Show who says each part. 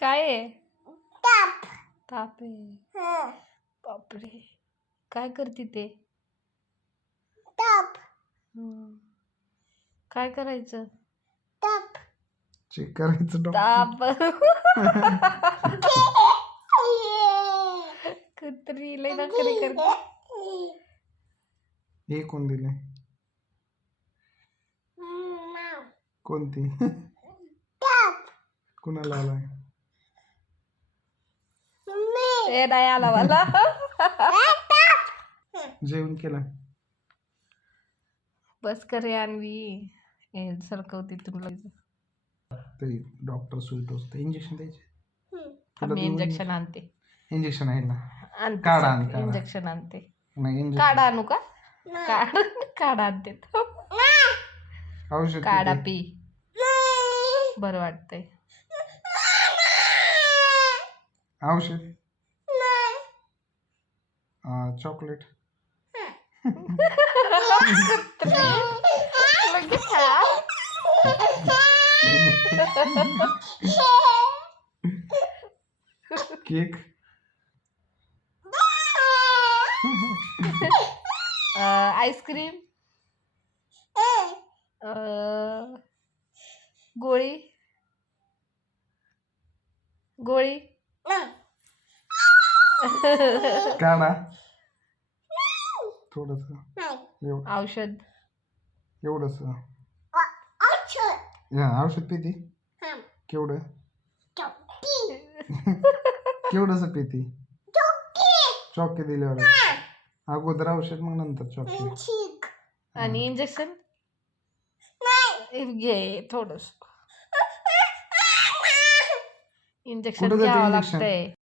Speaker 1: काय आहे ताप ताप आहे बापरे काय करती ते ताप काय करायचं
Speaker 2: ताप
Speaker 3: चेक करायचं
Speaker 1: ताप काही तरी लई ना करते
Speaker 3: हे कोण
Speaker 2: दिलं कोणती ताप
Speaker 3: कुणाला आलो
Speaker 1: ए नाही आला मला जेवण केला बस कर रे अनवी सरकवते तुमला
Speaker 3: ते डॉक्टर सुईत असते इंजेक्शन द्यायचे
Speaker 1: मी इंजेक्शन आणते इंजेक्शन कारा। आहे ना इंजेक्शन आणते
Speaker 3: काढा
Speaker 1: आणू का काढा आणते काढा पी बरं वाटतंय
Speaker 3: औषध चॉकलेट केक
Speaker 1: आईस्क्रीम गोळी गोळी
Speaker 3: का ना थोडस औषध एवढस
Speaker 2: औषध
Speaker 3: पिती केवढ केवढस पिती चौके दिल्यावर अगोदर औषध मग नंतर चौके
Speaker 1: आणि इंजेक्शन घे थोडस इंजेक्शन घ्यावं लागतंय